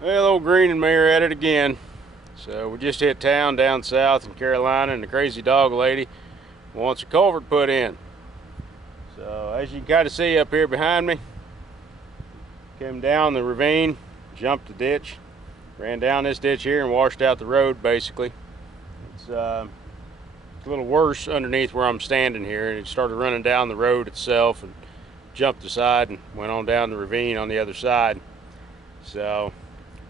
Well, old Green and me are at it again. So we just hit town down south in Carolina, and the crazy dog lady wants a culvert put in. So as you can kind of see up here behind me, came down the ravine, jumped the ditch, ran down this ditch here and washed out the road basically. It's a little worse underneath where I'm standing here, and it started running down the road itself and jumped the side and went on down the ravine on the other side. So,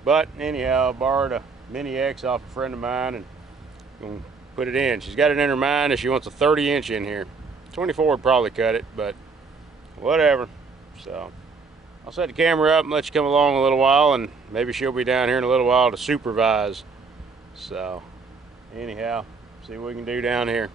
but anyhow, I borrowed a Mini X off a friend of mine and gonna put it in. She's got it in her mind that she wants a 30-inch in here. 24 would probably cut it, but whatever. So I'll set the camera up and let you come along a little while, and maybe she'll be down here in a little while to supervise. So anyhow, see what we can do down here.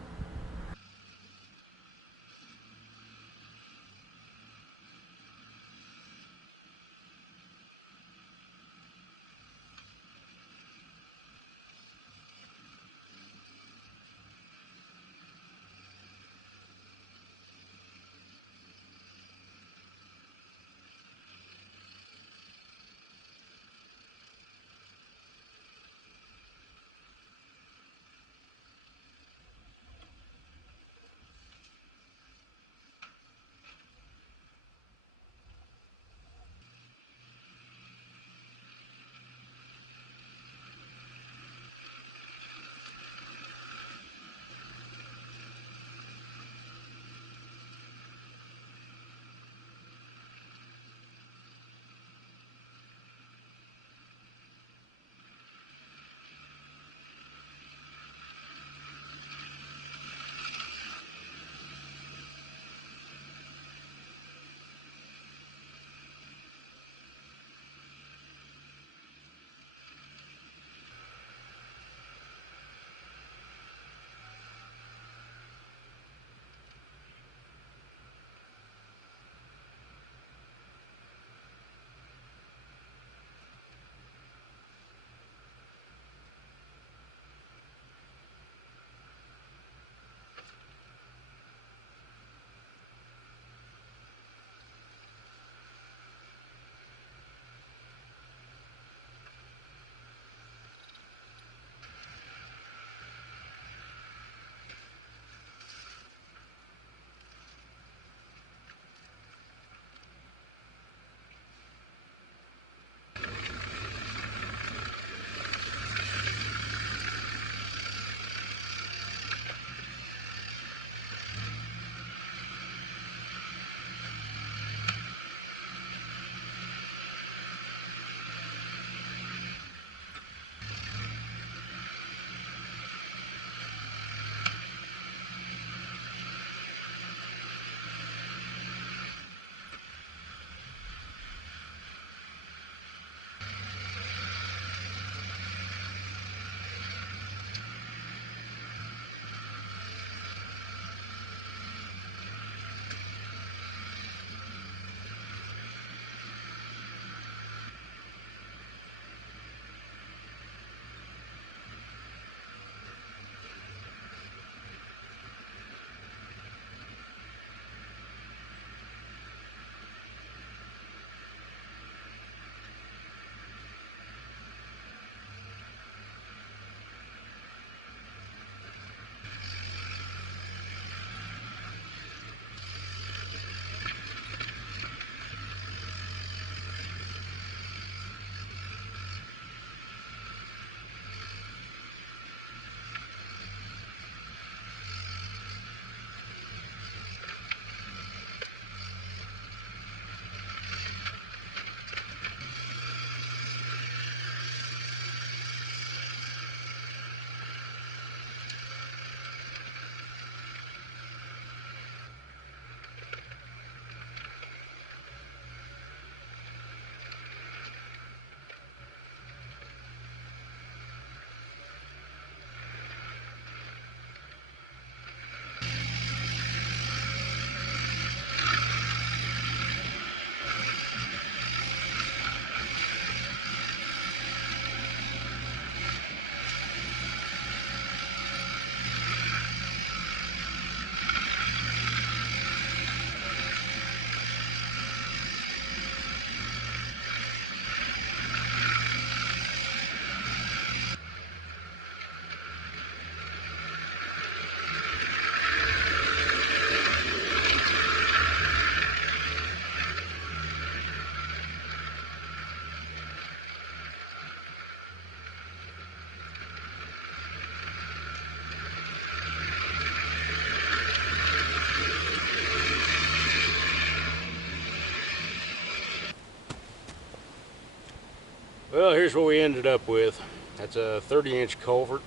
Well, here's what we ended up with. That's a 30-inch culvert,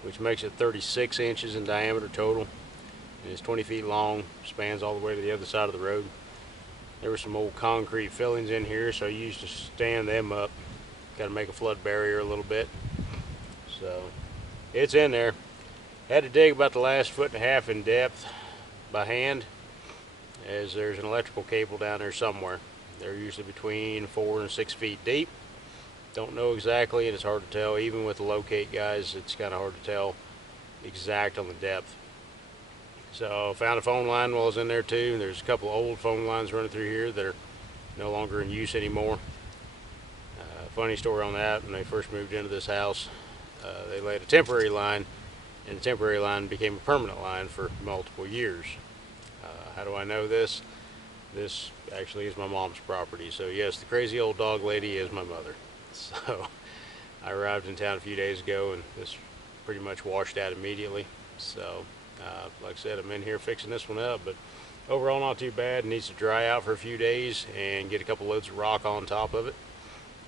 which makes it 36 inches in diameter total. It's 20 feet long, spans all the way to the other side of the road. There were some old concrete fillings in here, so I used to stand them up. Got to make a flood barrier a little bit. So it's in there. Had to dig about the last 1.5 feet in depth by hand, as there's an electrical cable down there somewhere. They're usually between 4 and 6 feet deep. Don't know exactly, and it's hard to tell. Even with the locate guys, it's kind of hard to tell exact on the depth. So found a phone line while I was in there too. There's a couple old phone lines running through here that are no longer in use anymore. Funny story on that, when they first moved into this house, they laid a temporary line, and the temporary line became a permanent line for multiple years. How do I know this? This actually is my mom's property. So yes, the crazy old dog lady is my mother. So I arrived in town a few days ago, and this pretty much washed out immediately. So like I said, I'm in here fixing this one up, but overall not too bad. It needs to dry out for a few days and get a couple loads of rock on top of it.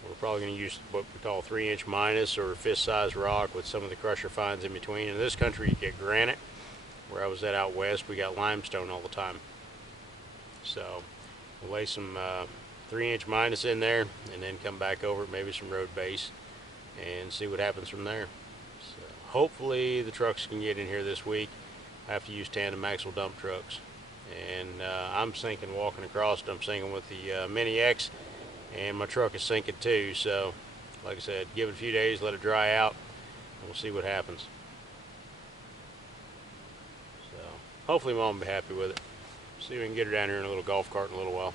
We're probably going to use what we call 3-inch minus or fist-size rock with some of the crusher fines in between. In this country, you get granite. Where I was at out west, we got limestone all the time. So we'll lay some 3-inch minus in there, and then come back over it, maybe some road base, and see what happens from there. So hopefully the trucks can get in here this week. I have to use tandem axle dump trucks, and I'm sinking walking across it. I'm sinking with the Mini X, and my truck is sinking too. So like I said, give it a few days, let it dry out, and we'll see what happens. So hopefully Mom will be happy with it. See if we can get her down here in a little golf cart in a little while.